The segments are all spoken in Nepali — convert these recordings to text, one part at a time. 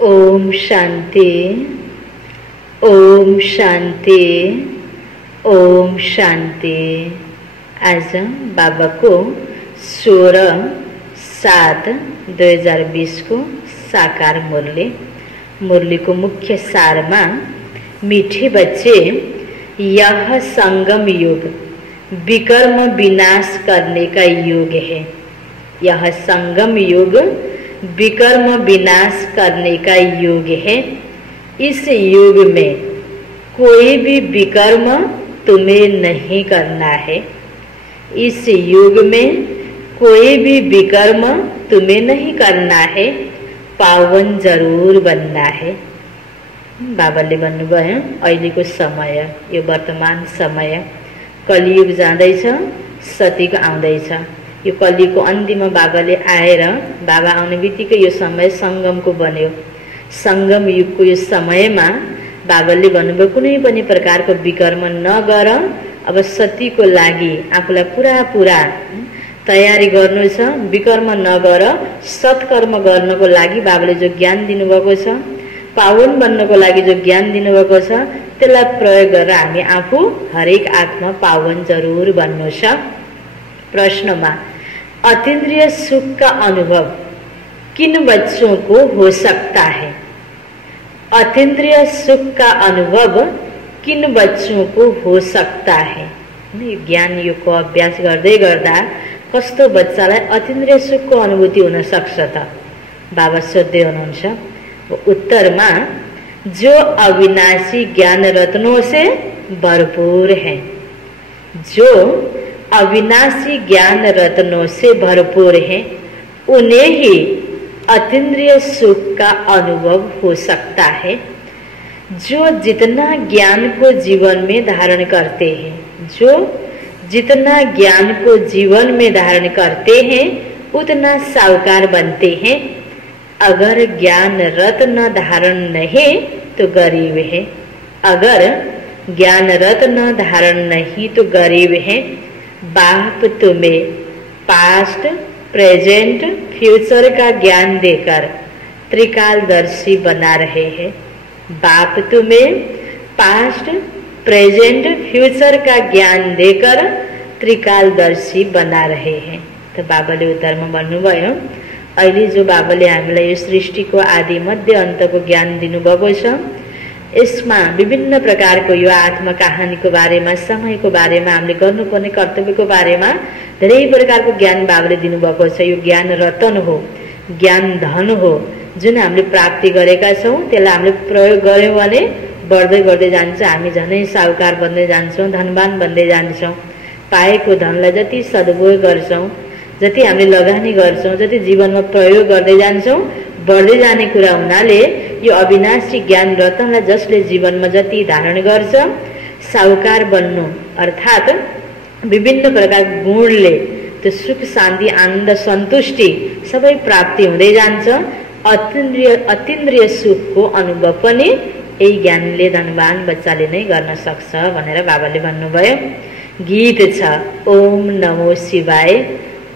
ओम शांति, ओम शांति, ओम शांति। आज बाबा को 16/7/2020 को साकार मुरली को मुख्य सार में, मीठे बच्चे, यह संगम युग विकर्म विनाश करने का युग है। यह संगम युग विकर्म विनाश करने का युग है। इस युग में कोई भी विकर्म तुम्हें नहीं करना है। इस युग में कोई भी विकर्म तुम्हें नहीं करना है। पावन जरूर बनना है। बाबाले भन्नुभयो अहिलेको समय, यो वर्तमान समय, कलियुग जाँदैछ, सतीको आउँदैछ। यो कलियुगको अन्त्यमा बाबाले आएर, बाबा आउने बित्तिकै यो समय संगमको बन्यो। संगम युगको यो समयमा बाबाले भन्नुभयो कुनै पनि प्रकारको विकर्म नगर। अब सतीको लागि आफूलाई पुरा तयारी गर्नु छ। विकर्म नगर, सत्कर्म गर्नको लागि बाबाले जो ज्ञान दिनुभएको छ, पावन बन्नको लागि जो ज्ञान दिनुभएको छ, त्यसलाई प्रयोग गरेर हामी आफू हरेक आत्मा पावन जरूर बन्नु छ। प्रश्नमा अतीन्द्रिय सुख का अनुभव किन बच्चों को हो सकता है? अतीन्द्रिय सुख का अनुभव किन बच्चों को हो सकता है? ज्ञान युगको अभ्यास गर्दै गर्दा कस्तो बच्चालाई अतीन्द्रिय सुखको अनुभूति हुन सक्छ त? बाबा सोध्दै हुनुहुन्छ। उत्तरमा जो अविनाशी ज्ञान रत्नों से भरपूर है, जो अविनाशी ज्ञान रत्नों से भरपूर है, उन्हें ही अतीन्द्रिय सुख का अनुभव हो सकता है। जो जितना ज्ञान को जीवन में धारण करते हैं, जो जितना ज्ञान को जीवन में धारण करते हैं, उतना साहूकार बनते हैं। अगर ज्ञान रत्न धारण नहीं तो गरीब है। अगर ज्ञान रत्न धारण नहीं तो गरीब है। बाप तुम्हें पास्ट, प्रेजेंट, फ्यूचर का ज्ञान देकर त्रिकालदर्शी बना रहे हैं। बाप तुम्हें पास्ट, प्रेजेंट, फ्यूचर का ज्ञान देकर त्रिकालदर्शी बना रहे हैं। तो बाबाले उत्तरमा भन्नुभयो अहिले जो बाबाले हामीलाई यो सृष्टिको आदि मध्य अन्तको ज्ञान दिनुभएको छ, यसमा विभिन्न प्रकारको यो आत्मा कहानीको बारेमा, समयको बारेमा, हामीले गर्नुपर्ने कर्तव्यको बारेमा धेरै प्रकारको ज्ञान बाबाले दिनुभएको छ। यो ज्ञान रतन हो, ज्ञान धन हो, जुन हामीले प्राप्ति गरेका छौँ। त्यसलाई हामीले प्रयोग गर्यौँ भने बढ्दै गर्दै जान्छ। हामी झनै साहूकार बन्दै जान्छौँ, धनवान बन्दै जान्छौँ। पाएको धनलाई जति सदुपयोग गर्छौँ, जति हामीले लगानी गर्छौँ, जति जीवनमा प्रयोग गर्दै जान्छौँ, बढ्दै जाने कुरा हुनाले यो अविनाशी ज्ञान रत्नलाई जसले जीवनमा जति धारण गर्छ, साहूकार बन्नु अर्थात् विभिन्न प्रकारको गुणले त्यो सुख, शान्ति, आनन्द, सन्तुष्टि सबै प्राप्ति हुँदै जान्छ। अतीन्द्रिय सुखको अनुभव पनि यही ज्ञानले धनवान बच्चाले नै गर्न सक्छ भनेर बाबाले भन्नुभयो। गीत छ ओम नमो शिवाय,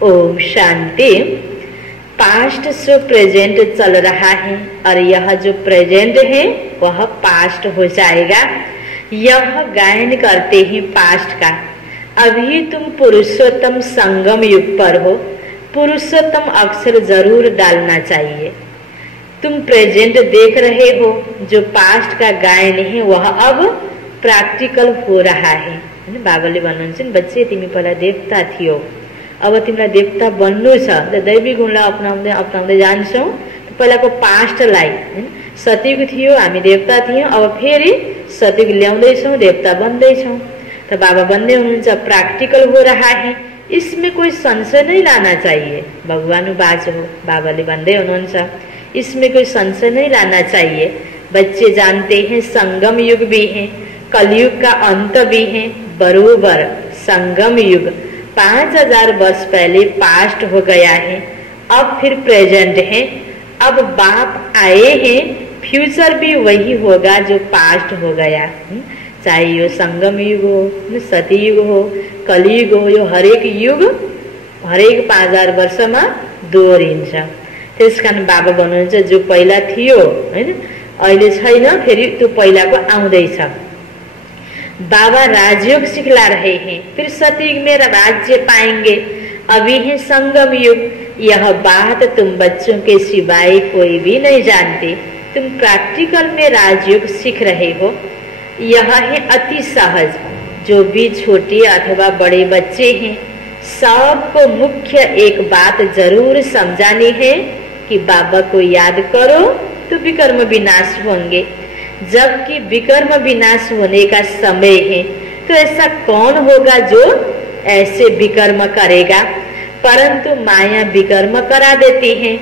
ओम शांति। पास्ट से प्रेजेंट चल रहा है और यह जो प्रेजेंट है वह पास्ट हो जाएगा। यह गायन करते ही पास्ट का। अभी तुम पुरुषोत्तम संगम युग पर हो। पुरुषोत्तम अक्षर जरूर डालना चाहिए। तुम प्रेजेंट देख रहे हो, जो पास्ट का गायन है वह अब प्रैक्टिकल हो रहा है। बाबाले भन्नुहुन्छ नि, बच्चे तिमी पहिला देवता थियौ, अब तिमीलाई देवता बन्नु छ। दैवी गुणलाई अपनाउँदै जान्छौ। पहिलाको पास्टलाई, सतीयुग थियो, हामी देवता थियौँ, अब फेरि सतीयुग ल्याउँदैछौँ, देवता बन्दैछौँ। त बाबा भन्दै हुनुहुन्छ प्रैक्टिकल हो रहा है, इसमें कोई संशय नहीं लाना चाहिए। भगवान बाज हो, बाबाले भन्दै हुनुहुन्छ इसमें कोई संशय नहीं लाना चाहिए। बच्चे जानते हैं संगम युग भी है, कलयुग का अंत भी है। बरोबर संगम युग 5000 वर्ष पहले पास्ट हो गया है, अब फिर प्रेजेंट है। अब बाप आए हैं, फ्यूचर भी वही होगा जो पास्ट हो गया। चाहे यो संगम युग हो, सती युग हो, कलियुग हो, यो हरेक युग हरेक 5000 वर्षमा दोहोरिन्छ। त्यसकारण बाबा भन्नुहुन्छ जो पहिला थियो हैन अहिले छैन, फेरि त्यो पहिलाको आउँदैछ। बाबा राजयोग सिखला रहे हैं, फिर सतयुग में राज्य पाएंगे। अभी है संगम युग, यह बात तुम बच्चों के सिवाय कोई भी नहीं जानते। तुम प्रैक्टिकल में राजयोग सीख रहे हो। यह है अति सहज। जो भी छोटे अथवा बड़े बच्चे हैं, सबको मुख्य एक बात जरूर समझानी है कि बाबा को याद करो तो विकर्म विनाश होंगे। जबकि विकर्म विनाश होने का समय है, तो ऐसा कौन होगा जो ऐसे विकर्म करेगा? परंतु माया विकर्म करा देती है।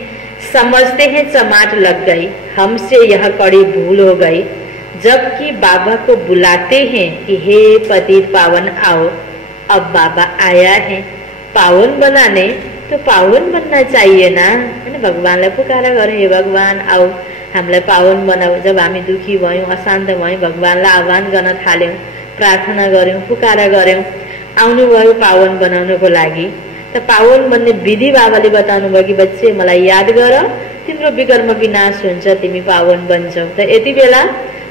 समझते हैं चमाट लग गई, हमसे यह कड़ी भूल हो गई। जबकि बाबा को बुलाते हैं कि हे पतित पावन आओ। अब बाबा आया है पावन बनाने, तो पावन बनना चाहिए ना, है ना। भगवानलाई पुकारा गरे, हे भगवान आओ हामीलाई पावन बनाऊ। जब हामी दुखी भयौँ, अशान्त भयौँ, भगवानलाई आह्वान गर्न थाल्यौँ, प्रार्थना गर्यौँ, पुकारा गर्यौँ, आउनुभयो पावन बनाउनको लागि। त पावन बन्ने विधि बाबाले बताउनु भयो कि बच्चे मलाई याद गर, तिम्रो विकर्म विनाश हुन्छ, तिमी पावन बन्छौ। त यति बेला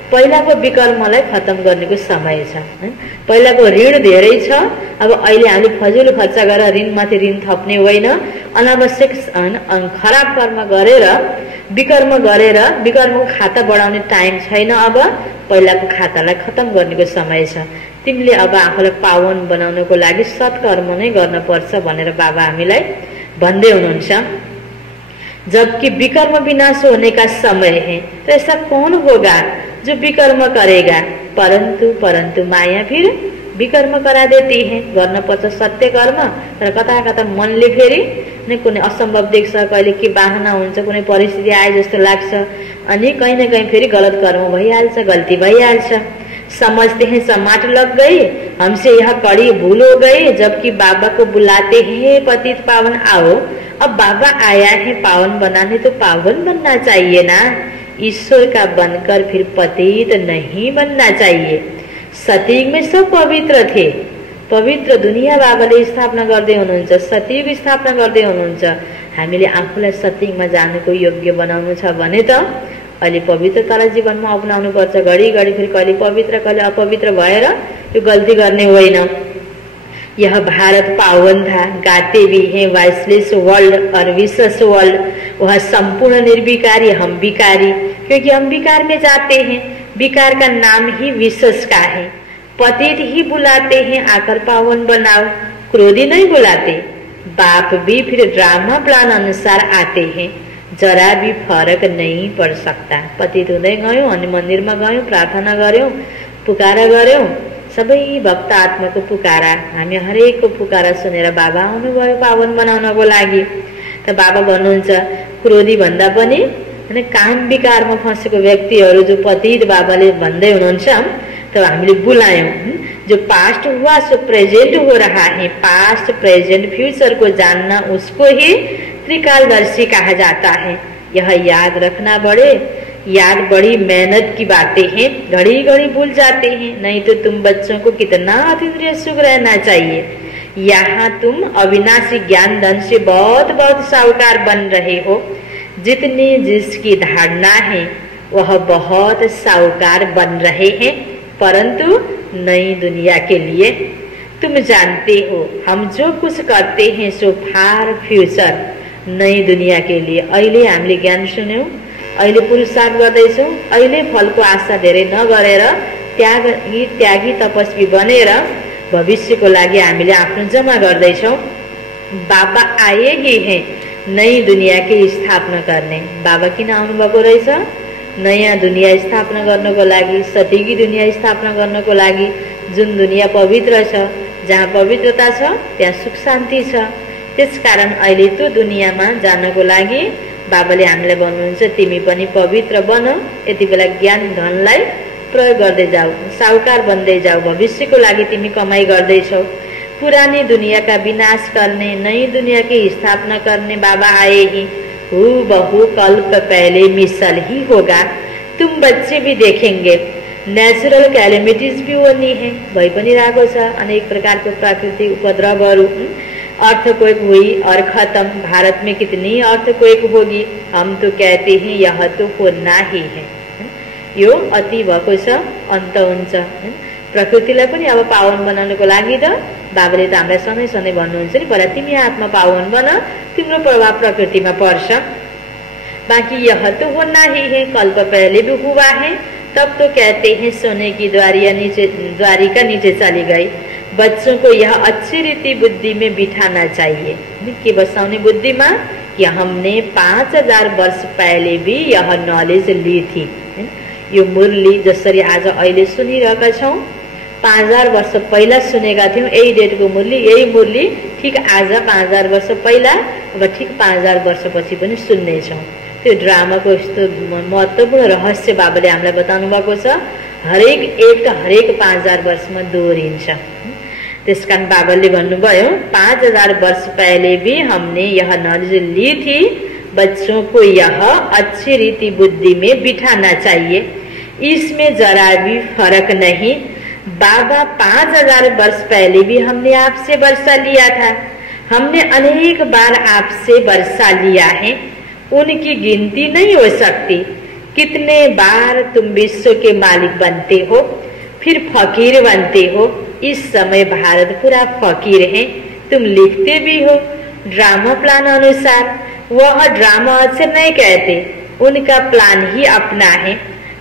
पहिलाको विकर्मलाई खत्म गर्नेको समय छ। पहिलाको ऋण धेरै छ, अब अहिले हामीले फजुल खर्च गरेर ऋणमाथि ऋण थप्ने होइन। अनावश्यक खराब कर्म गरेर विकर्मको खाता बढाउने टाइम छैन। अब पहिलाको खातालाई खत्म गर्नेको समय छ। तिमीले अब आफूलाई पावन बनाउनको लागि सत्कर्म नै गर्न पर्छ भनेर बाबा हामीलाई भन्दै हुनुहुन्छ। जबकि विकर्म विनाश होने का समय है, तो ऐसा कौन होगा जो विकर्म करेगा? परंतु माया फिर विकर्म करा देती है। गर्न पर्छ सत्य कर्म, तर कता कता मनले फेरि नै कुनै असम्भव देख्छ, कहिले के बाहना हुन्छ, कुनै परिस्थिति आए जस्तो लाग्छ, अनि कहीं न कहीं फेरि गलत कर्म भइहाल्छ, गल्ती भइहाल्छ। समझते हैं समाट लग गई, हमसे यह कड़ी भूल हो गई। जबकि बाबा को बुलाते हैं पतित पावन आओ। अब बाबा आया है पावन बनाने, तो पावन बनना चाहिए ना। ईश्वर का बनकर फिर पतित नहीं बनना चाहिए। सतयुग में सब पवित्र थे, पवित्र दुनिया बाबाले स्थापना गर्दै हुनुहुन्छ, सतयुग स्थापना गर्दै हुनुहुन्छ। हामीले आफूलाई सतयुगमा जानुको योग्य बनाउनु छ भने त अहिले पवित्रतालाई जीवनमा अपनाउनु पर्छ। घडी फेरि कहिले पवित्र कहिले अपवित्र भएर यो गल्ती गर्ने होइन। यह भारत पावन था, गाते भी हैं वाइसलेस वर्ल्ड और विशेष वर्ल्ड। वह संपूर्ण निर्विकारी, हम विकारी, क्योंकि हम विकार में जाते हैं। विकार का नाम ही विशेष का है। पतित ही बुलाते हैं आकर पावन बनाओ, क्रोधी नहीं बुलाते। बाप भी फिर ड्रामा प्लान अनुसार आते हैं, जरा भी फरक नहीं पड़ सकता। पतित हुँदै गयौँ अनि मन्दिरमा गयौँ, प्रार्थना गर्यौँ, पुकारा गर्यौँ, सबै भक्त आत्माको पुकारा, हामी हरेकको पुकारा सुनेर बाबा आउनुभयो पावन बनाउनको लागि। त बाबा भन्नुहुन्छ क्रोधी भन्दा पनि हैन काम विकारमा फँसेको व्यक्तिहरू जो पतित बाबाले भन्दै हुनुहुन्छ, त हामीले बुलायौँ। जो पास्ट हुआ सो प्रेजेंट हो रहा है। पास्ट प्रेजेंट फ्यूचर को जानना उसको ही त्रिकालदर्शी कहा जाता है। यह याद रखना बड़ी मेहनत की बातें हैं। घड़ी घड़ी भूल जाते हैं, नहीं तो तुम बच्चों को कितना अतीन्द्रिय सुख रहना चाहिए। यहाँ तुम अविनाशी ज्ञान धन से बहुत बहुत साहूकार बन रहे हो। जितनी जिसकी धारणा है वह बहुत साहूकार बन रहे हैं, परंतु नई दुनिया के लिए। तुम जानते हो हम जो कुछ करते हैं सो फार फ्यूचर, नई दुनिया के लिए। अहिले हामीले ज्ञान सुन्यौं, अहिले पुरुषार्थ गर्दैछौँ, अहिले फलको आशा धेरै नगरेर त्यागी तपस्वी बनेर भविष्यको लागि हामीले आफ्नो जम्मा गर्दैछौँ। बाबा आए ही हैं नई दुनिया की स्थापना गर्ने। बाबा किन आउनुभएको रहेछ? नयाँ दुनिया स्थापना गर्नको लागि, सतयुगी दुनिया स्थापना गर्नको लागि। जुन दुनिया पवित्र छ, जहाँ पवित्रता छ त्यहाँ सुख शान्ति छ। त्यसकारण अहिले त्यो दुनियाँमा जानको लागि बाबाले हामीलाई भन्नुहुन्छ तिमी पनि पवित्र बन। यति बेला ज्ञान धनलाई प्रयोग गर्दै जाऊ, साहूकार बन्दै जाऊ, भविष्यको लागि तिमी कमाई गर्दैछौ। पुरानी दुनिया का विनाश करने, नई दुनिया की स्थापना करने बाबा आए ही। हूबहू कल्प पहले मिसल ही होगा। तुम बच्चे भी देखेंगे नेचुरल कैलेमिटीज भी होनी है, भइ पनि रहेको छ। अनेक प्रकारको प्राकृतिक उपद्रवहरू अर्थक्वेक हुई और खत्म। भारत में कितनी अर्थक्वेक होगी, हम तो कहते हैं यह तो होना ही है। यो अति भएको छ, अन्त हुन्छ। प्रकृतिलाई पनि अब पावन बनाउनको लागि त बाबाले त हामीलाई सधैँ सधैँ भन्नुहुन्छ नि, पहिला तिमी आत्मा पावन बन, तिम्रो प्रभाव प्रकृतिमा पर्छ। बाकी यह तो होना ही है, कल्प पहले भी हुआ है। तब तो कहते हैं सोने की द्वारिका नीचे चली गई। बच्चों को यह अच्छी रीति बुद्धि में बिठाना चाहिए। के बसाउने बुद्धिमा कि हमने 5000 वर्ष पहले भी यह नॉलेज ली थी। यो मुरली जसरी आज अहिले सुनिरहेका छौं, 5000 वर्ष पहिला सुनेका थियौं यही डेटको मुरली, यही मुरली ठीक आज 5000 वर्ष पहिला, अब ठीक 5000 वर्षपछि पनि सुन्नेछौँ। त्यो ड्रामाको यस्तो महत्त्वपूर्ण रहस्य बाबाले हामीलाई बताउनु भएको छ। हरेक एक्ट हरेक 5000 वर्षमा दोहोरिन्छ। त्यसकारण बाबाले भन्नुभयो 5000 वर्ष पहले भी हमने यह नॉलेज ली थी, बच्चों को यह अच्छी रीति बुद्धि में बिठाना चाहिए, इसमें जरा भी फर्क नहीं। बाबा 5000 वर्ष पहले भी हमने आपसे वर्षा लिया था, हमने अनेक बार आपसे वर्षा लिया है, उनकी गिनती नहीं हो सकती। कितने बार तुम विश्व के मालिक बनते हो, फिर फकीर बनते हो। इस समय भारत पूरा फकीर है। तुम लिखते भी हो ड्रामा प्लान अनुसार, वह ड्रामा अक्षर नहीं कहते, उनका प्लान ही अपना है।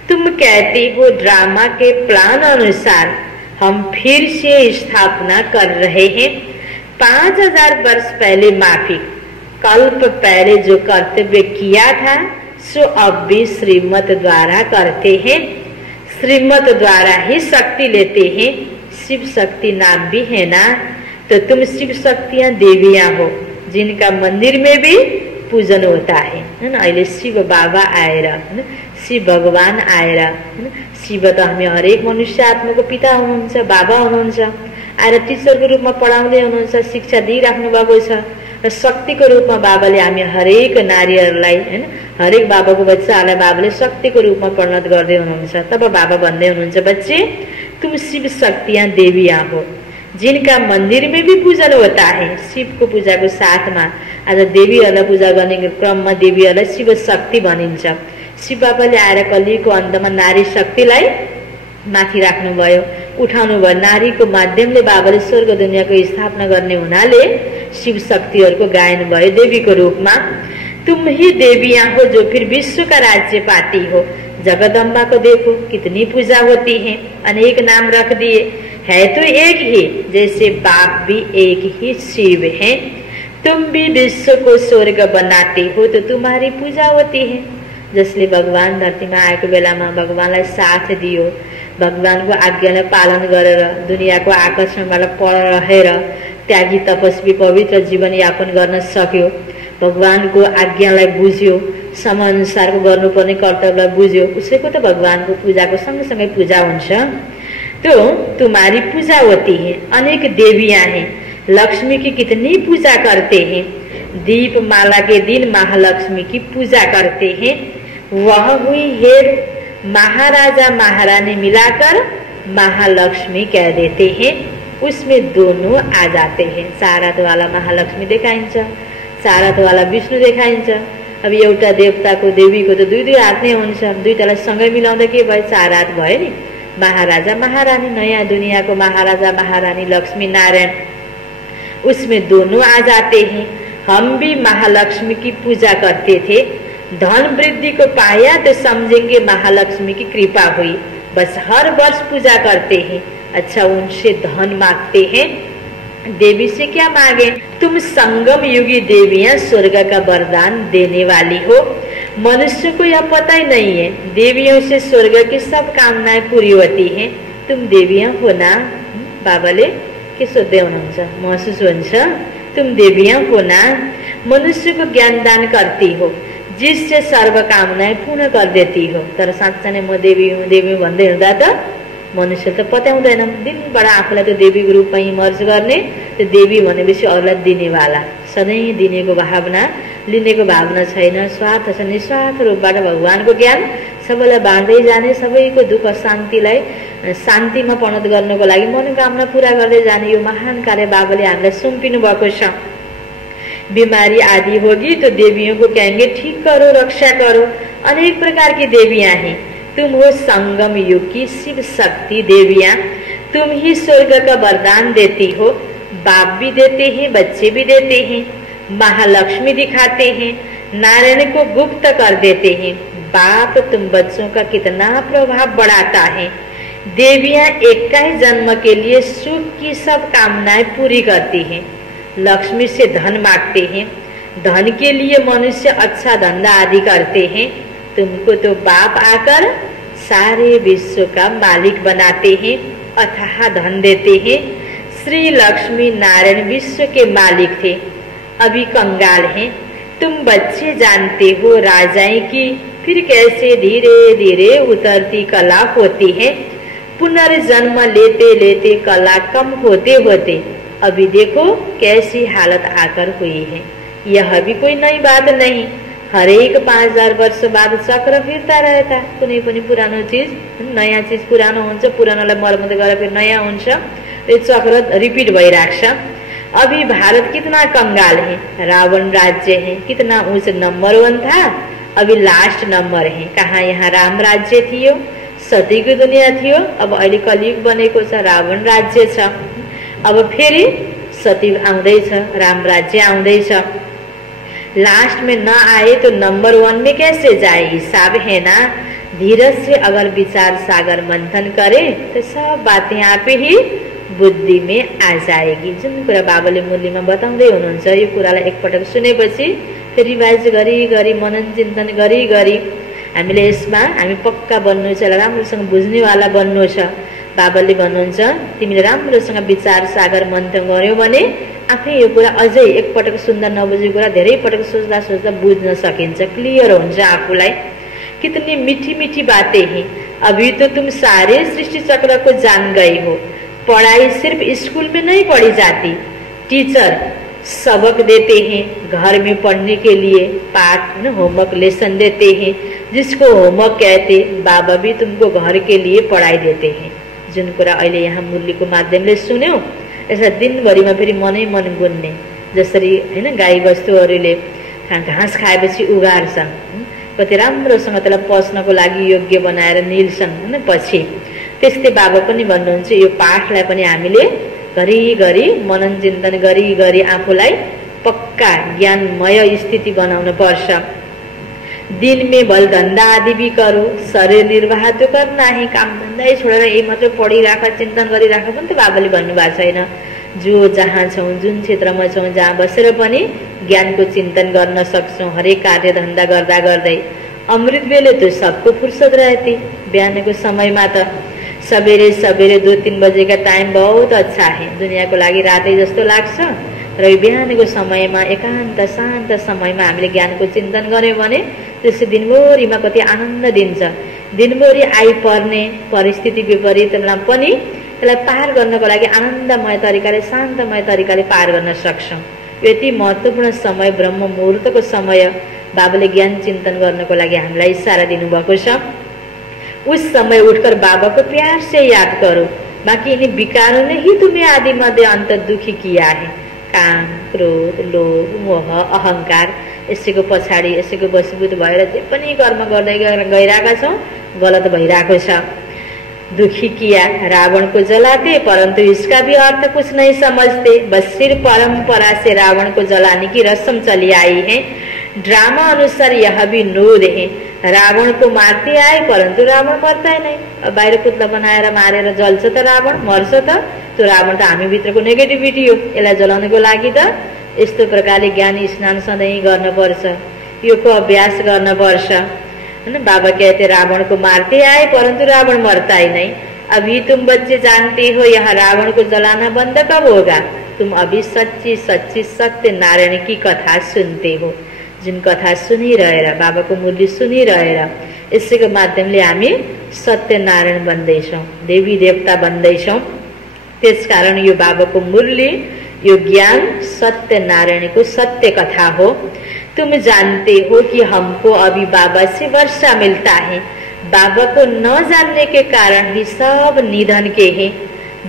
तुम कहते हो ड्रामा के प्लान अनुसार हम फिर से स्थापना कर रहे हैं। 5000 वर्ष पहले माफी, कल्प पहले जो कर्तव्य किया था सो अब भी श्रीमत द्वारा करते हैं। श्रीमत द्वारा ही शक्ति लेते हैं। शिव शक्ति नाम भी है ना, तो तुम शिव शक्तियां देवियां हो जिनका मंदिर में भी पूजन होता है ना। अहिले शिव बाबा आएर, शिव भगवान आएर, शिव त हामी हरेक मनुष्य आत्माको पिता हुनुहुन्छ, बाबा हुनुहुन्छ, आएर टिचरको रूपमा पढाउँदै हुनुहुन्छ, शिक्षा दिइराख्नु भएको छ। र शक्तिको रूपमा बाबाले हामी हरेक नारीहरूलाई हैन, हरेक बाबाको बच्चाहरूलाई बाबाले शक्तिको रूपमा परिणत गर्दै हुनुहुन्छ। तब बाबा भन्दै हुनुहुन्छ, बच्चे तुम शिव शक्तियां देवियां हो जिनका मंदिर में भी पूजन होता है। शिवको पूजाको साथमा आज देवीहरूलाई पूजा गर्ने क्रममा देवीहरूलाई शिव शक्ति भनिन्छ। शिव बाबाले आएर कलियुगको अन्तमा नारी शक्तिलाई माथि राख्नुभयो, उठाउनु भयो। नारीको माध्यमले बाबाले स्वर्ग दुनियाँको स्थापना गर्ने हुनाले शिव शक्तिहरूको गायन भयो देवीको रूपमा। तुम ही देवियां हो जो फिर विश्व का राज्य पाती हो। जगदम्बा को देखो कितनी पूजा होती है, अनेक नाम रख दिए, है तो एक ही, जैसे बाप भी एक ही शिव है। तुम भी विश्व को स्वर्ग बनाते हो तो तुम्हारी पूजा होती है। जसले भगवान धरतीमा आएको बेलामा भगवानलाई साथ दियो, भगवानको आज्ञालाई पालन गरेर दुनियाँको आकर्षणबाट पर रहेर त्यागी तपस्वी पवित्र जीवन यापन गर्न सक्यो, भगवानको आज्ञालाई बुझ्यो, समय अनुसारको गर्नुपर्ने कर्तव्यलाई बुझ्यो, उसैको त भगवानको पूजाको सँगसँगै पूजा हुन्छ। तो तुम्हारी पूजा होती है। अनेक देवियां हैं, लक्ष्मी की कितनी पूजा करते हैं। दीप माला के दिन महालक्ष्मी की पूजा करते हैं। वह हुई हेड, महाराजा महारानी मिलाकर महालक्ष्मी कह देते हैं। उसमें दोनों आ जाते हैं। चारात वाला महालक्ष्मी देखाइन्छ, चारात वाला विष्णु देखाइन्छ। अब एउटा देवताको देवीको त दुई दुई हात नै हुन्छ, दुईटालाई सँगै मिलाउँदा के भयो, चार हात भयो नि। महाराजा महारानी, नयाँ दुनियाको महाराजा महारानी लक्ष्मी नारायण, उसमें दोनों आ जाते हैं। हम भी महालक्ष्मी की पूजा करते थे। धन वृद्धि को पाया तो समझेंगे महालक्ष्मी की कृपा हुई। बस हर वर्ष पूजा करते हैं। अच्छा, उनसे धन मांगते हैं। देवी से क्या मांगे? तुम संगम युगी देवियां स्वर्ग का वरदान देने वाली हो। मनुष्य को यह पता ही नहीं है, देवियों से स्वर्ग की सब कामनाएं पूरी होती हैं। तुम देवियां हो ना? बाबाले के सोध्दै हुनुहुन्छ, महसुस हुन्छ? तुम देवियां हो ना? मनुष्य को ज्ञान दान करती हो, जिससे सर्व कामनाएं पूर्ण कर देती हो। तर साँच्चै नै म देवी हुँ भन्दै हिँड्दा त मनुष्य त पत्याउँदैन। दिनबाट आफूलाई त देवीको रूपमा इमर्ज गर्ने, त्यो देवी भनेपछि अरूलाई दिनेवाला, सधैँ दिनेको भावना, लिनेको भावना छैन, स्वार्थ छ। निस्वार्थ रूपबाट भगवानको ज्ञान सबैलाई बाँड्दै जाने, सबैको दुःख शान्तिलाई शान्तिमा परिणत गर्नको लागि मनोकामना पूरा गर्दै जाने यो महान कार्य बाबाले हामीलाई सुम्पिनु भएको छ। बीमारी आदि होगी तो देवियों को कहेंगे ठीक करो, रक्षा करो। अनेक प्रकार की देवियां हैं। तुम हो संगम युग की शिव शक्ति देवियां, तुम ही स्वर्ग का वरदान देती हो। बाप भी देते हैं, बच्चे भी देते हैं, महालक्ष्मी दिखाते हैं, नारायण को गुप्त कर देते हैं। बाप तुम बच्चों का कितना प्रभाव बढ़ाता है। देवियां एक का ही जन्म के लिए सुख की सब कामनाएं पूरी करती हैं। लक्ष्मी से धन मांगते हैं, धन के लिए मनुष्य अच्छा धंधा आदि करते हैं। तुमको तो बाप आकर सारे विश्व का मालिक बनाते हैं, अथाह धन देते हैं। श्री लक्ष्मी नारायण विश्व के मालिक थे, अभी कंगाल हैं। तुम बच्चे जानते हो राजाएं की फिर कैसे धीरे धीरे उतरती कला होती है। पुनर्जन्म लेते लेते कला कम होते होते अभी देखो कैसी हालत आकर हुई है। यह भी कोई नई बात नहीं। हरेक 5000 वर्ष बाद चक्र फिर्ता रहता। कुनै पनि पुरानो चीज, नयाँ चीज पुरानो हुन्छ, पुरानोलाई मर्मत गरेर फिर नयाँ हुन्छ। यो चक्र रिपीट भइराख्छ। अभी भारत कितना कंगाल है, रावण राज्य है, कितना ऊंच नंबर 1 था, अभी लास्ट नंबर है। कहाँ यहाँ राम राज्य थियो, सतीको दुनियाँ थियो, अब अहिले कलियुग बनेको छ, रावण राज्य छ। अब फेरि सती आउँदैछ, राम राज्य आउँदैछ। लास्ट में न आए तो नंबर 1 में कैसे जाए, हिसाब है ना। धीरज से अगर विचार सागर मंथन करे तो सब बातें आप ही बुद्धि में आ जाएगी। जुन कुरा बाबाले मुरलीमा बताउँदै हुनुहुन्छ यो कुरालाई एकपटक सुनेपछि फेरि रिभाइज गरी गरी मनन चिन्तन गरी गरी हामीले यसमा हामी पक्का बन्नु छ, राम्रोसँग बुझ्नेवाला बन्नु छ। बाबाले भन्नुहुन्छ तिमीले राम्रोसँग विचार सागर मन्थन गर्यौ भने आफै यो कुरा अझै एकपटक सुन्दा नबुझेको कुरा धेरै पटक सोच्दा सोच्दा बुझ्न सकिन्छ, क्लियर हुन्छ आफूलाई। कितनी मीठी मीठी बातें हैं। अभी तो तुम सारे सृष्टि चक्र को जान गए हो। पढ़ाई सिर्फ स्कूल में नहीं पढ़ी जाती, टीचर सबक देते हैं, घर में पढ़ने के लिए पाठ होमवर्क लेसन देते हैं, जिसको होमवर्क कहते बाबा भी तुमको घर के लिए पढ़ाई देते हैं। जुन कुरा अहिले यहाँ मुरलीको माध्यमले सुन्यौ यसरी दिनभरिमा फेरि मनै मन गुन्ने। जसरी हैन गाई वस्तुहरूले घाँस खाएपछि उगार्छन्, कति राम्रोसँग त्यसलाई पच्नको लागि योग्य बनाएर निल्छन् हैन पछि। त्यस्तै बाबा पनि भन्नुहुन्छ यो पाठलाई पनि हामीले घरिघरि मनन चिन्तन गरी गरी आफूलाई पक्का ज्ञानमय स्थिति बनाउन पर्छ। दिन में बल धंधा आदि भी करो, शरीर निर्वाह तो करना है। काम धंधा छोडेर यही मात्र पढिराख चिन्तन गरिराख पनि त बाबाले भन्नुभएको छैन। जो जहाँ छौँ, जुन क्षेत्रमा छौँ, जहाँ बसेर पनि ज्ञानको चिन्तन गर्न सक्छौँ। हरेक कार्य धन्दा गर्दा गर्दै अमृत बेले तो सबको फुर्सद रहती। बिहानको समयमा त सवेरे सवेरे 2-3 बजे का टाइम बहुत अच्छा है, दुनियाँको लागि रातै जस्तो लाग्छ। र बिहानको समयमा एकान्त शान्त समयमा हामीले ज्ञानको चिन्तन गर्यौं भने त्यसले दिनभरिमा कति आनन्द दिन्छ। दिनभरि आइपर्ने परिस्थिति विपरीतमा पनि त्यसलाई पार गर्नको लागि आनन्दमय तरिकाले शान्तमय तरिकाले पार गर्न सक्छौं। यति महत्त्वपूर्ण समय ब्रह्म मुहूर्तको समय बाबाले ज्ञान चिन्तन गर्नको लागि हामीलाई इशारा दिनुभएको छ। उस समय उठकर बाबा को प्यार से याद करो, बाकी इन विकारों ने ही तुम्हें आदि मध्य अंत दुखी किया है। काम, क्रोध, लोभ, मोह, अहंकार यसैको पछाडि यसैको वशीभूत भएर जे पनि कर्म गर्दै गइरहेका छौं गलत भइरहेको छ। दुखी किया, रावण को जलाते परंतु इसका भी अर्थ कुछ नहीं समझते। बस सिर्फ परंपरा से रावण को जलाने की रस्म चली आई है। ड्रामा अनुसार यह भी नोद है। रावण को मारते आए परंतु रावण मरता ही नहीं। बाहिर पुतला बनाएर मारेर जल्छ त रावण, मर्छ त त्यो रावण त हामी भित्रको नेगेटिभिटी हो। यसलाई जलाउनको लागि त यस्तो प्रकारले ज्ञान स्नान सधैँ गर्नुपर्छ, योगको अभ्यास गर्नुपर्छ। है बाबा कहते रावण को मारते आए परंतु रावण मरता ही नहीं। अभी तुम बच्चे जानते हो यह रावण को जलाना बंद कब होगा। तुम अभी सच्ची सच्ची सत्य नारायण की कथा सुनते हो। जुन कथा सुनिरहेर बाबाको मुरली सुनिरहेर यसैको माध्यमले हामी सत्य नारायण बन्दैछौँ, देवी देवता बन्दैछौँ। त्यसकारण यो बाबाको मुरली, यो ज्ञान सत्य नारायण को सत्य कथा हो। तुम जानते हो कि हमको अभी बाबा से वर्षा मिलता है। बाबा को न जानने के कारण ही सब निधन के हैं।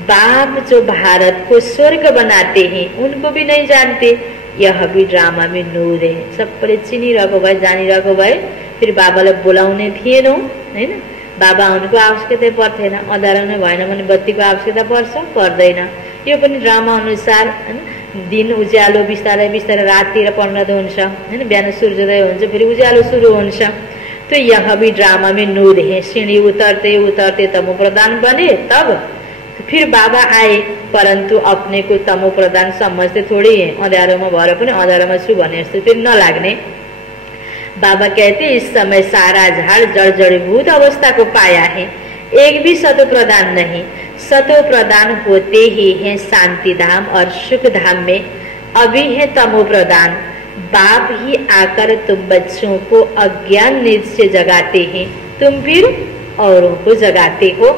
बाप जो भारत को स्वर्ग बनाते हैं उनको भी नहीं जानते। यह भी ड्रामा में नूर है। सबले चिनिरहेको भए जानिरहेको भए फेरि बाबालाई बोलाउने थिएनौँ हैन। बाबा आउनुको आवश्यकता पर्थेन। अँध्यारो नै भएन भने बत्तीको आवश्यकता पर्छ पर्दैन। यो पनि ड्रामा अनुसार हैन। दिन उज्यालो बिस्तारै बिस्तारै राततिर पर्नदो हुन्छ हैन। बिहान सूर्योदय हुन्छ फेरि उज्यालो सुरु हुन्छ। तो यह भी ड्रामा में नूर है। सीढ़ी उतरते उतरते तमो प्रधान बने, तब फिर बाबा आए, परंतु अपने को तमो प्रधान समझते थोड़ी है। अँध्यारोमा भएर पनि अँध्यारोमा छु भने जस्तो फिर नलाग्ने। बाबा कहते इस समय सारा झाड़ जड़ जड़ीभूत अवस्था को पाया है, एक भी सतो प्रधान नहीं। सतो प्रधान होते ही हैं शांति धाम और सुख धाम में, अभी है तमो प्रधान। बाप ही आकर तुम बच्चों को अज्ञान नींद से जगाते हैं, तुम फिर औरों को जगाते हो।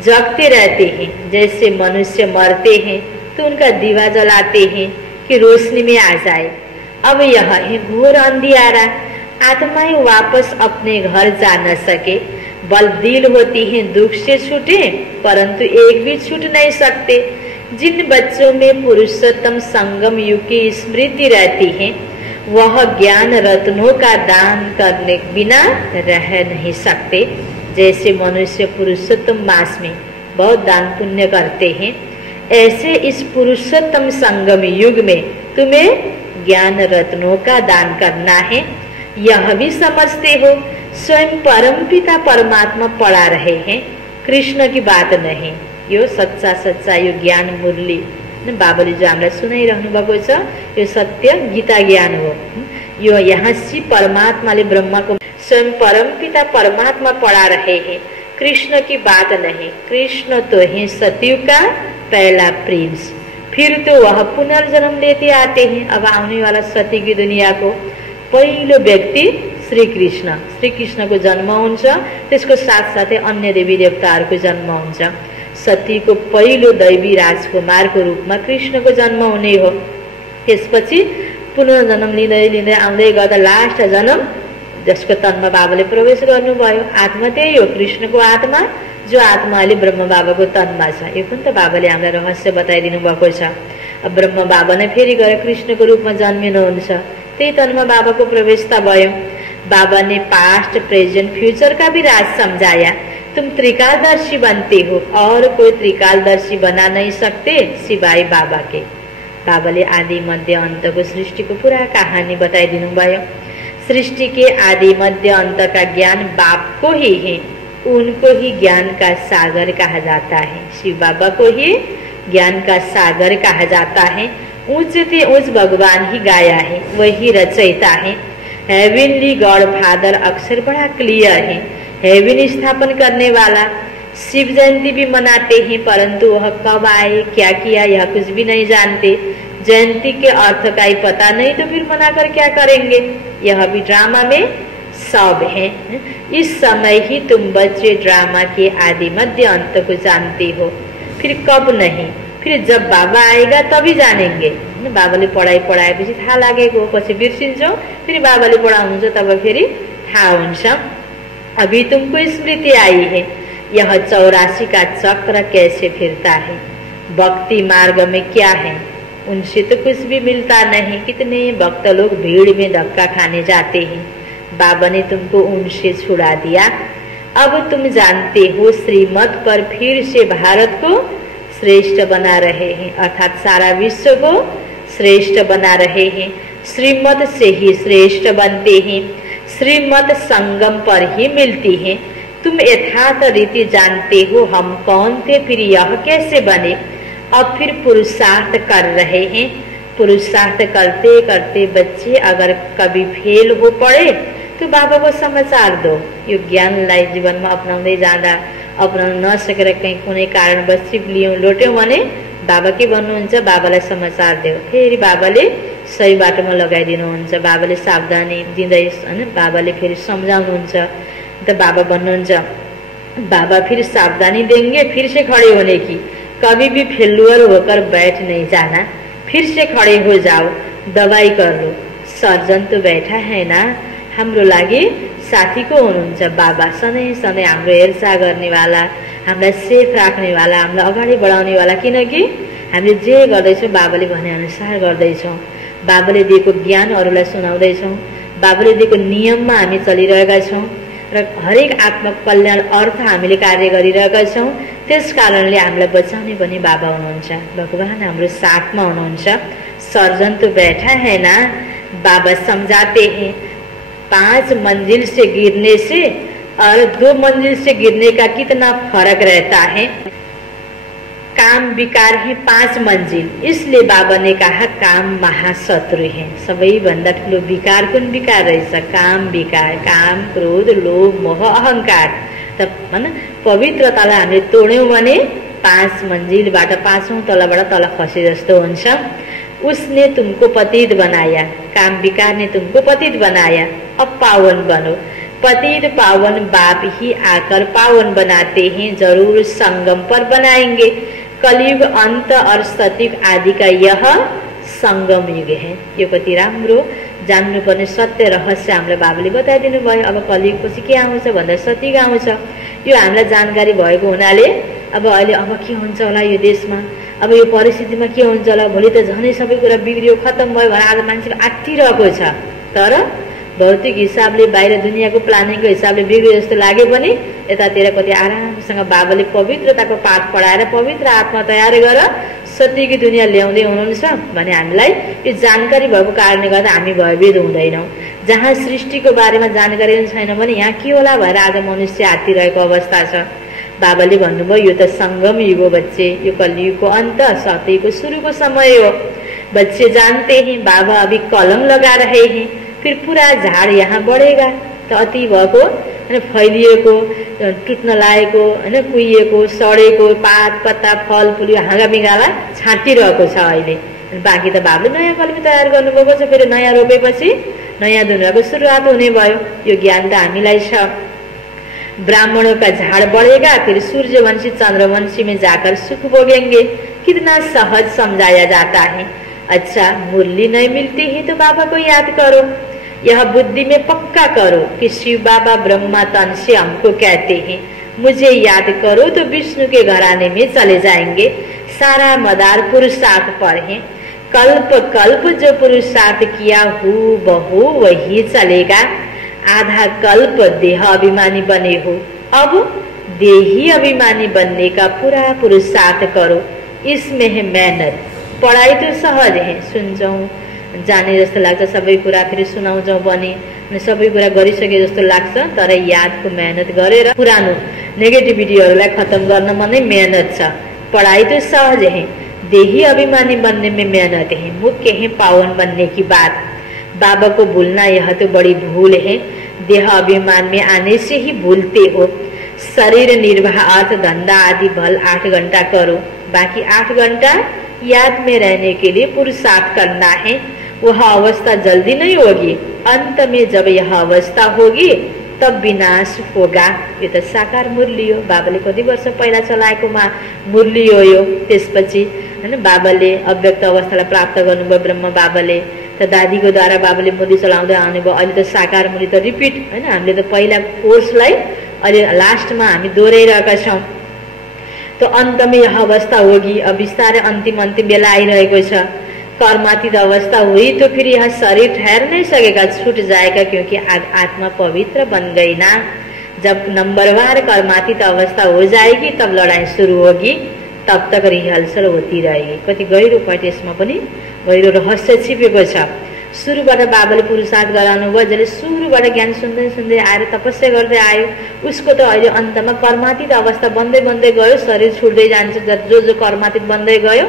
जगते रहते हैं, जैसे मनुष्य मरते हैं तो उनका दीवा जलाते हैं कि रोशनी में आ जाए। अब यह है घोर अंधियारा, आत्माएं वापस अपने घर जा न सके। बलदील होती हैं दुख से छूटे, परंतु एक भी छूट नहीं सकते। जिन बच्चों में पुरुषोत्तम संगम युग की स्मृति रहती है, वह ज्ञान रत्नों का दान करने बिना रह नहीं सकते। जैसे मनुष्य पुरुषोत्तम मास में बहुत दान पुण्य करते हैं, ऐसे इस पुरुषोत्तम संगम युग में तुम्हें ज्ञान रत्नों का दान करना है। यह भी समझते हो स्वयं परमपिता परमात्मा पढ़ा रहे हैं, कृष्ण की बात नहीं। यो सच्चा सच्चा यो ज्ञान मुरली बाबाले जो हामीलाई सुनाइरहनु भएको छ, यो सत्य गीता ज्ञान हो। यो यहाँ शिव परमात्माले ब्रह्मा को स्वयं परमपिता परमात्मा पढ़ा रहे हैं, कृष्ण की बात नहीं। कृष्ण तो है सतयुग का पहला प्रिंस, फिर तो वह पुनर्जन्म लेते आते हैं। अब आने वाला सती की दुनिया को पहिलो व्यक्ति श्री कृष्ण को जन्म हुन्छ, त्यसको साथसाथै अन्य देवी देवताहरूको जन्म हुन्छ। सती को पहिलो दैवी राजकुमार को रूप में कृष्ण को जन्म हुने हो। त्यसपछि पुनर्जन्म लिँदै लिँदै आउँदै गर्दा लास्ट जन्म जसको तनमा बाबाले प्रवेश गर्नुभयो, आत्मा त्यही हो, कृष्णको आत्मा, जो आत्मा अहिले ब्रह्म बाबाको तनमा छ। यो पनि त बाबाले हामीलाई रहस्य बताइदिनु भएको छ। अब ब्रह्म बाबा नै फेरि गएर कृष्णको रूपमा जन्मिनुहुन्छ, त्यही तनमा बाबाको प्रवेशता भयो। बाबा ने पास्ट प्रेजेंट फ्यूचर का भी राज समझाया। तुम त्रिकालदर्शी बनते हो और कोई त्रिकालदर्शी बना नहीं सकते सिवाय बाबा के। बाबाले आदि मध्य अंत को सृष्टि को पूरा कहानी बताइदिनु भयो। सृष्टि के आदि मध्य अंत का ज्ञान बाप को ही है, उनको ही ज्ञान का सागर कहा जाता है। शिव बाबा को ही ज्ञान का सागर कहा जाता है। ऊंच से ऊंच भगवान ही गाया है, वही रचयिता है। हेवनली गॉड फादर अक्षर बड़ा क्लियर है, हेवन स्थापन करने वाला। शिव जयंती भी मनाते हैं, परंतु वह कब आए क्या किया यह कुछ भी नहीं जानते। जयंती के अर्थ का ही पता नहीं तो फिर मनाकर क्या करेंगे। यह भी ड्रामा में सब है। इस समय ही तुम बच्चे ड्रामा के आदि मध्य अंत को जानते हो, फिर कब नहीं, फिर जब बाबा आएगा तभी जानेंगे। बाबाले पढाएपछि थाहा लागेको, पछि बिर्सिन्छौँ, फेरि बाबाले पढाउनुहुन्छ तब फेरि थाहा हुन्छ। अभी तुमको स्मृति आई है, यह 84 का चक्र कैसे फिरता है। भक्ति मार्ग में क्या है, उनसे तो कुछ भी मिलता नहीं। कितने भक्त लोग भीड़ में धक्का खाने जाते हैं, बाबा ने तुमको उनसे छुड़ा दिया। अब तुम जानते हो श्रीमत पर फिर से भारत को श्रेष्ठ बना रहे हैं, अर्थात सारा विश्व को श्रेष्ठ बना रहे हैं। श्रीमत से ही श्रेष्ठ बनते हैं, श्रीमत संगम पर ही मिलती है। तुम यथार्थ रीति जानते हो हम कौन थे, फिर यह कैसे बने। अब फिर पुरुषार्थ कर रहे हैं। पुरुषार्थ करते करते बच्चे अगर कभी फेल हो पड़े तो बाबा को समाचार दो। यो ज्ञानलाई जीवनमा अपनाउँदै जाँदा अपनाउन नसकेर कहीँ कुनै कारणवश सिप लोट्यौँ भने बाबा के भन्नुहुन्छ, बाबालाई समाचार देऊ। फेरि बाबाले सही बाटोमा लगाइदिनुहुन्छ, बाबाले सावधानी दिँदै हैन, बाबाले फेरि सम्झाउनुहुन्छ। त बाबा भन्नुहुन्छ, बाबा फिर सावधानी देंगे, फिर से खड़े होने की, कभी भी फेलुअर होकर बैठ नहीं जाना, फिर से खड़े हो जाओ, दवाई कर लो। सर्जन तो बैठा है ना, हाम्रो लागि साथी को हुनुहुन्छ बाबा। सधैँ सधैँ हाम्रो हेरचाह गर्नेवाला, हामीलाई सेफ राख्नेवाला, हामीलाई अगाडि बढाउनेवाला। किनकि हामीले जे गर्दैछौँ बाबाले भनेअनुसार गर्दैछौँ, बाबाले दिएको ज्ञान अरूलाई सुनाउँदैछौँ, बाबाले दिएको नियममा हामी चलिरहेका छौँ र हरेक आत्मा कल्याण अर्थ हामीले कार्य गरिरहेका छौँ। त्यस कारणले हामीलाई बचाउने पनि बाबा हुनुहुन्छ। भगवान हाम्रो साथमा हुनुहुन्छ। सर्जन तो बैठा है ना, बाबा समझाते हैं 5 मंजिल से गिरने से और 2 मंजिल से गिरने का कितना फर्क रहता है। काम विकार है 5 मंजिल, इसलिए बाबा ने कहा काम महाशत्रु है। सबैभन्दा ठुलो विकार कुन विकार रहेछ? काम विकार। काम, क्रोध, लोभ, मोह, अहंकार। त हैन पवित्रतालाई हामीले तोड्यौं भने 5 मंजिलबाट 5औं तलबाट तल खसे जस्तो हुन्छ। उसने तुमको पतित बनाया, काम विकार ने तुमको पतित बनाया, अब पावन बनो। पतित पावन बाप ही आकर पावन बनाते हैं, जरूर संगम पर बनाएंगे। कलयुग अंत और सतयुग आदि का यह संगम युग है। यो कति राम्रो जान्नुपर्ने सत्य रहस्य हामीलाई बाबाले बताइदिनु भयो। अब कलयुग पछि के आउँछ भन्दा सतयुग आउँछ। यो हामीलाई जानकारी भएको हुनाले अब अहिले अब के हुन्छ होला यो देशमा, अब यो परिस्थितिमा के हुन्छ होला, भोलि त झनै सबै कुरा बिग्रियो खत्तम भयो भनेर आज मान्छेले आत्तिरहेको छ। तर भौतिक हिसाबले बाहिर दुनियाँको प्लानिङको हिसाबले बिग्रियो जस्तो लागे पनि यतातिर कति आरामसँग बाबाले पवित्रताको पाठ पढाएर पवित्र आत्मा तयार गर सत्यकी दुनियाँ ल्याउँदै हुनुहुन्छ भने हामीलाई यो जानकारी भएको कारणले गर्दा हामी भयभीत हुँदैनौँ। जहाँ सृष्टिको बारेमा जानकारी छैन भने यहाँ के होला भएर आज मनुष्य आत्तिरहेको अवस्था छ। बाबाले भन्नुभयो यो त संगम युग हो बच्चे, यो कलयुगको अन्त सत्यको सुरुको समय हो। बच्चे जानते हैं बाबा अभी कलम लगा रहे हैं, फिर पूरा झाड यहाँ बढेगा। त अति भएको फैलिएको, टुट्न लागेको, कुहिएको, सडेको पात पत्ता फल फुल हाँगाबिगाला छाँटिरहेको छ अहिले। बाँकी त बाबुले नयाँ कलम तयार गर्नुभएको छ। फेरि नयाँ रोपेपछि नयाँ दुनियाँको सुरुवात हुने भयो। यो ज्ञान त हामीलाई छ। ब्राह्मणों का झाड़ बढ़ेगा, फिर सूर्यवंशी चंद्रवंशी में जाकर सुख भोगेंगे। कितना सहज समझाया जाता है। अच्छा, मुरली नहीं मिलती है तो बाबा को याद करो। यह बुद्धि में पक्का करो कि शिव बाबा ब्रह्मा तन से हमको कहते हैं, मुझे याद करो तो विष्णु के घराने में चले जाएंगे। सारा मदार पुरुषार्थ पर है। कल्प कल्प जो पुरुषार्थ किया हूबहू वही चलेगा। आधा कल्प देह अभिमानी बने हो, अब देही अभिमानी बनने का पूरा पुरुषार्थ करो। इसमें है मेहनत। पढाइ तो सहज है, सुन्छौँ जाने जस्तो लाग्छ, सबै कुरा फेरि सुनाउँछौँ पनि, सबै कुरा गरिसके जस्तो लाग्छ। तर यादको मेहनत गरेर पुरानो नेगेटिभिटीहरूलाई खत्म गर्नमा नै मेहनत छ। पढाइ तो सहज है, देही अभिमानी बनने में मेहनत है। मुख्य है पावन बनने की बात। बाबा को भूलना यह तो बड़ी भूल है। देह अभिमान में आने से ही भूलते हो। शरीर निर्वाह अर्थ धंधा आदि भल 8 घंटा करो, बाकी 8 घंटा याद में रहने के लिए पुरुषार्थ करना है। वह अवस्था जल्दी नहीं होगी। अंत में जब यह अवस्था होगी तब विनाश होगा। यो त साकार मुरली हो। बाबाले कति वर्ष पहिला चलाएको मुरली हो यो। त्यसपछि हैन बाबाले अव्यक्त अवस्थालाई प्राप्त गर्नुभयो ब्रह्म बाबाले। त दादीको द्वारा बाबाले मुरली चलाउँदै आउनुभयो। अहिले त साकार मुरली त रिपिट हैन, हामीले त पहिला कोर्सलाई अहिले लास्टमा हामी दोहोऱ्याइरहेका छौँ। तो अंत में यह अवस्था होगी। अब बिस्तारै अंतिम बेला आइरहेको छ। कर्मातीत अवस्था हुई तो फिर यह शरीर ठहर नहीं सकेगा, छूट जाएगा, क्योंकि आत्मा पवित्र बन गई ना। जब नंबरवार कर्मातीत अवस्था हो जाएगी तब लड़ाई शुरू होगी। तब तक रिहर्सल होती रहेगी। कति गहिरो पट यसमा पनि गहिरो रहस्य छिपेको छ। सुरुबाट बाबाले पुरुषार्थ गराउनु भयो। जसले सुरुबाट ज्ञान सुन्दै सुन्दै आएर तपस्या गर्दै आयो उसको त अहिले अन्तमा कर्मातीत अवस्था बन्दै बन्दै गयो। शरीर छुट्दै जान्छ। जो कर्मातीत बन्दै गयो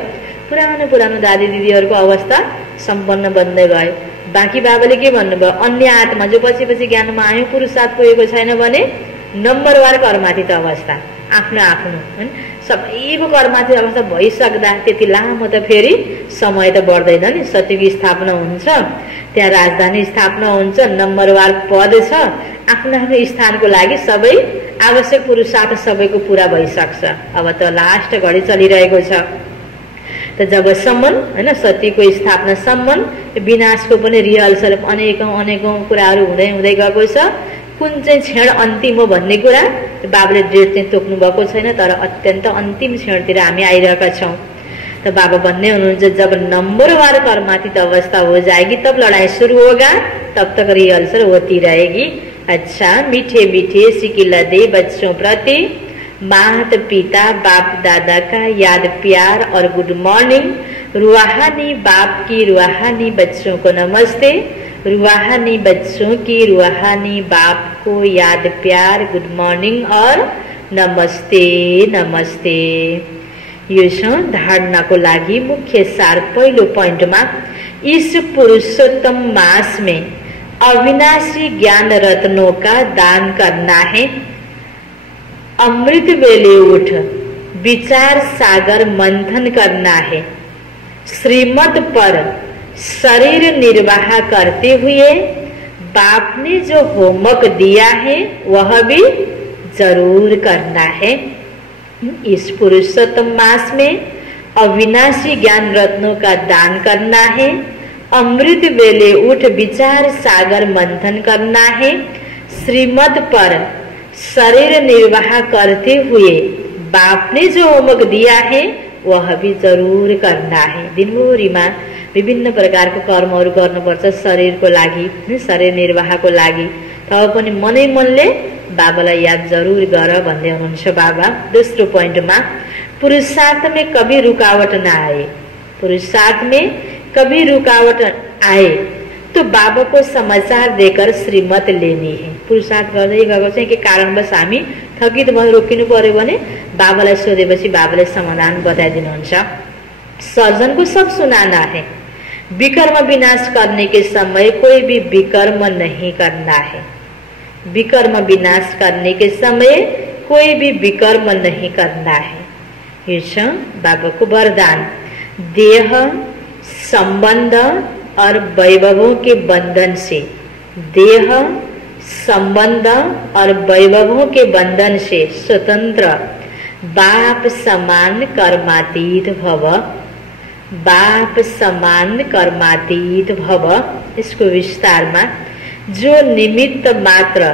पुरानो दादी दिदीहरूको अवस्था सम्पन्न बन्दै गयो। बाँकी बाबाले के भन्नुभयो, अन्य आत्मा जो पछि ज्ञानमा आयो पुरुषार्थ पुगेको छैन भने नम्बरवार कर्मातीत अवस्था आफ्नो हैन सबैको कर्मातीत अवस्था भइसक्दा त्यति लामो त फेरि समय त बढ्दैन नि। सतयुग स्थापना हुन्छ, त्यहाँ राजधानी स्थापना हुन्छ, नम्बरवार पद छ। आफ्नो स्थानको लागि सबै आवश्यक पुरुषार्थ सबैको पूरा भइसक्छ। अब त लास्ट घडी चलिरहेको छ। त जबसम्म हैन सत्यको स्थापना सम्म विनाशको पनि रिहर्सल अनेकौं कुराहरू हुँदै गएको छ। कुन चाहिँ क्षण अन्तिम हो भन्ने कुरा बाबाले डेट चाहिँ तोक्नु भएको छैन, तर अत्यन्त अन्तिम क्षणतिर हामी आइरहेका छौँ। तो बाबा भन्ने हुनुहुन्छ, जब नंबरवार कर्मातीत अवस्था हो जाएगी तब लड़ाई शुरू होगा, तब तक रिहर्सल होती रहेगी। अच्छा, मीठे मीठे सिकिला दे बच्चों प्रति माता पिता बाप दादा का याद प्यार और गुड मॉर्निंग। रूहानी बाप की रूहानी बच्चों को नमस्ते, रूहानी बच्चों की रूहानी बाप को याद प्यार गुड मॉर्निंग और नमस्ते नमस्ते। यो छ धारणाको लागि मुख्य सार। पहिलो पोइन्टमा, इस पुरुषोत्तम मास में अविनाशी ज्ञान रत्नों का दान करना है। अमृत वेले उठ विचार सागर मंथन करना है। श्रीमत पर शरीर निर्वाह करते हुए बाप ने जो होमवर्क दिया है वह भी जरूर करना है। इस पुरुषोत्तम मास में अविनाशी ज्ञान रत्नों का दान करना है। अमृत वेले उठ विचार सागर मंथन करना है। श्रीमत पर शरीर निर्वाह करते हुए बाप ने जो होमवर्क दिया है वह भी जरूर करना है। दिनभरिमा विभिन्न प्रकारको कर्महरू गर्नुपर्छ शरीरको लागि, शरीर निर्वाहको लागि। तब पनि मनै मनले बाबालाई याद जरूर गर भन्दै हुनुहुन्छ बाबा। दोस्रो पोइन्टमा, पुरुषार्थ में कभी रुकावट न आए। पुरुषार्थ में कभी रुकावट आए तो बाबा को समाचार देकर श्रीमत लेनी है। पुरुषार्थ गर्दै गएको चाहिँ के कारणवश हामी थकित भएर रोकिनु पर्यो भने बाबालाई सोधेपछि बाबाले समाधान बताइदिनुहुन्छ। सर्जन को सब सुनाना है। विकर्म विनाश करने के समय कोई भी विकर्म नहीं करना है। विकर्म विनाश करने के समय कोई भी विकर्म नहीं करना है। ये छ बाबाको वरदान। देह संबंध और वैभवों के बंधन से, देह संबंध और वैभवों के बंधन से स्वतंत्र बाप समान कर्मातीत भव। बाप समान कर्मातीत भव। इसको विस्तार में, जो निमित्त मात्र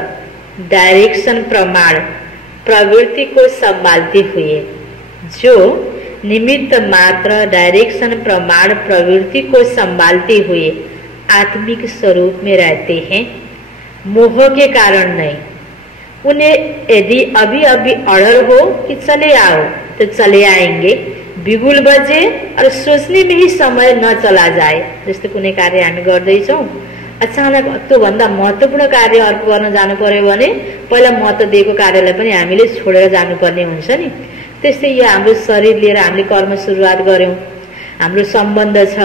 डायरेक्शन प्रमाण प्रवृत्ति को संभालते हुए, जो निमित्त मात्र डायरेक्शन प्रमाण प्रवृत्ति को संभालते हुए आत्मिक स्वरूप में रहते हैं, मोह के कारण नहीं। उन्हें यदि अभी अभी ऑर्डर हो कि चले आओ तो चले आएंगे, बिगुल बजे और सोचने में ही समय न चला जाए। जस्तो कुनै कार्य हामी गर्दैछौँ, अचानक त्योभन्दा महत्त्वपूर्ण कार्य अर्को गर्न जानु पर्यो भने पहिला महत्त्व दिएको कार्यलाई पनि हामीले छोडेर जानुपर्ने हुन्छ नि। त्यस्तै यो हाम्रो शरीर लिएर हामीले कर्म सुरुवात गर्यौं, हाम्रो सम्बन्ध छ,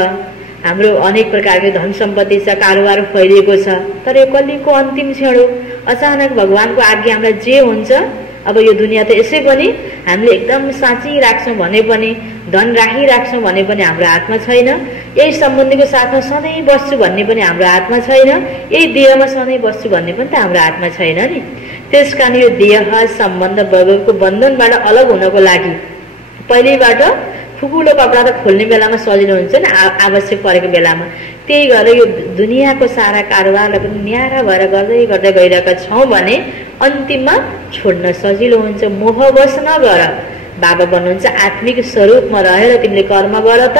हाम्रो अनेक प्रकारको धन सम्पत्ति छ, कारोबार फैलिएको छ, तर यो कलिको अन्तिम क्षण हो। अचानक भगवानको आज्ञा हामीलाई जे हुन्छ, अब यो दुनिया त यसै पनि हामीले एकदम साँची राख्छौं भने पनि, धन राखिराख्छौं भने पनि हाम्रो हातमा छैन। यही सम्बन्धीको साथमा सधैँ बस्छु भन्ने पनि हाम्रो हातमा छैन। यही देहमा सधैँ बस्छु भन्ने पनि त हाम्रो हातमा छैन नि। त्यसकारण यो देह सम्बन्ध वैभवको बन्धनबाट अलग हुनको लागि पहिलेबाट ठुलो कपडा त खोल्ने बेलामा सजिलो हुन्छ नि, आवश्यक परेको बेलामा। त्यही गरेर यो दुनियाँको सारा कारोबारलाई पनि न्यारा भएर गर्दै गर्दै गइरहेका छौँ भने अन्तिममा छोड्न सजिलो हुन्छ। मोहवश नगर, बाबा भन्नुहुन्छ आत्मिक स्वरूपमा रहेर तिमीले कर्म गर त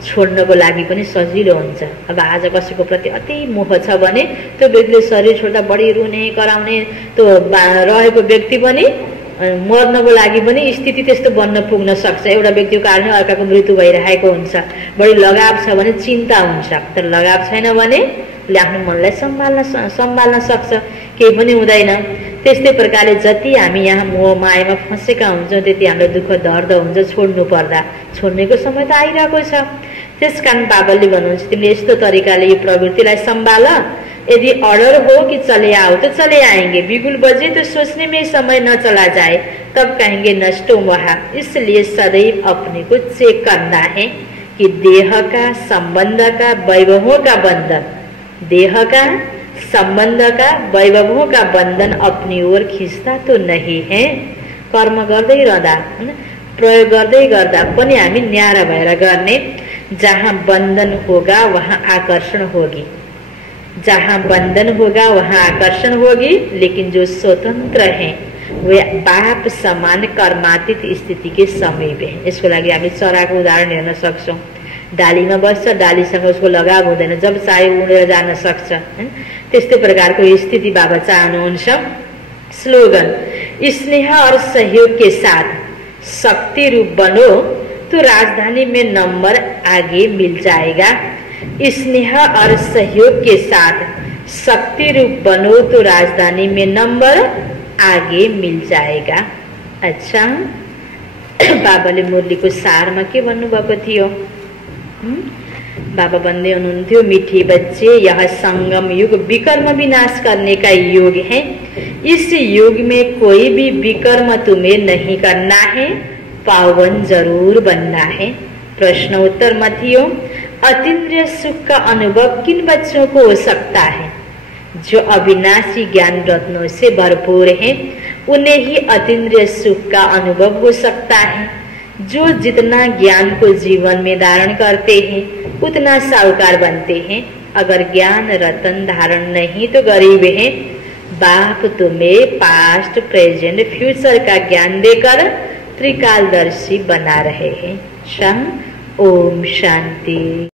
छोड्नको लागि पनि सजिलो हुन्छ। अब आज कसैको प्रति अति मोह छ भने त्यो व्यक्तिले शरीर छोड्दा बढी रुने कराउने त्यो रहेको व्यक्ति पनि मर्नको लागि पनि स्थिति त्यस्तो बन्न पुग्न सक्छ। एउटा व्यक्तिको कारणले अर्काको मृत्यु भइरहेको हुन्छ। बढी लगाव छ भने चिन्ता हुन्छ, तर लगाव छैन भने आफ्नो मनलाई सम्हाल्न सक्छ, केही पनि हुँदैन। त्यस्तै प्रकारले जति हामी यहाँ मोह मायामा फँसेका हुन्छौँ त्यति हामीलाई दुःख दर्द हुन्छ छोड्नु पर्दा। छोड्नेको समय त आइरहेको छ। त्यसकारण बाबाले भन्नुहुन्छ तिमीले यस्तो तरिकाले यो प्रवृत्तिलाई सम्भाल। यदि ऑर्डर हो कि चले आओ तो चले आएंगे, बिगुल बजे तो सोचने में समय न चला जाए, तब कहेंगे नष्टो वहा। इसलिए सदैव अपने को चेक करना है कि देह का संबंध का वैभवों का बंधन, देह का संबंध का वैभवों का बंधन अपनी ओर खींचता तो नहीं है। कर्म गर्दै रहँदा प्रयोग गर्दै गर्दा पनि हामी न्यारा भएर गर्ने। जहाँ बंधन होगा वहाँ आकर्षण होगी। जहाँ बंधन होगा वहाँ आकर्षण होगी, लेकिन जो स्वतंत्र हैं वे बाप समान कर्मातीत स्थिति के समीप है। यसको लागि हामी चराको उदाहरण हेर्न सक्छौँ। डालीमा बस्छ, डालीसँग उसको लगाव हुँदैन, जब चाहे उडेर जान सक्छ। त्यस्तै प्रकारको स्थिति बाबा चाहनुहुन्छ। स्लोगन, स्नेह और सहयोग के साथ शक्ति रूप बनो तो राजधानी में नंबर आगे मिल जाएगा। स्नेह और सहयोग के साथ शक्ति रूप बनो तो राजधानी में नंबर आगे मिल जाएगा। अच्छा, बाबाले मुरलीको सारमा के भन्नुभएको थियो? बाबा भन्दै हुनुहुन्थ्यो, मीठे बच्चे, यह संगम युग विकर्म विनाश करने का युग है। इस युग में कोई भी विकर्म तुम्हें नहीं करना है, पावन जरूर बनना है। प्रश्न उत्तर में थियो, अतीन्द्रिय सुख का अनुभव किन बच्चों को हो सकता है? जो अविनाशी ज्ञान रत्नों से भरपूर हैं, उन्हें ही अतीन्द्रिय सुख का अनुभव हो सकता है। जो जितना ज्ञान को जीवन में धारण करते हैं उतना साहूकार बनते हैं। अगर ज्ञान रतन धारण नहीं तो गरीब हैं। बाप तुम्हें पास्ट, प्रेजेंट, फ्यूचर का ज्ञान देकर त्रिकालदर्शी बना रहे हैं। ओम शांति।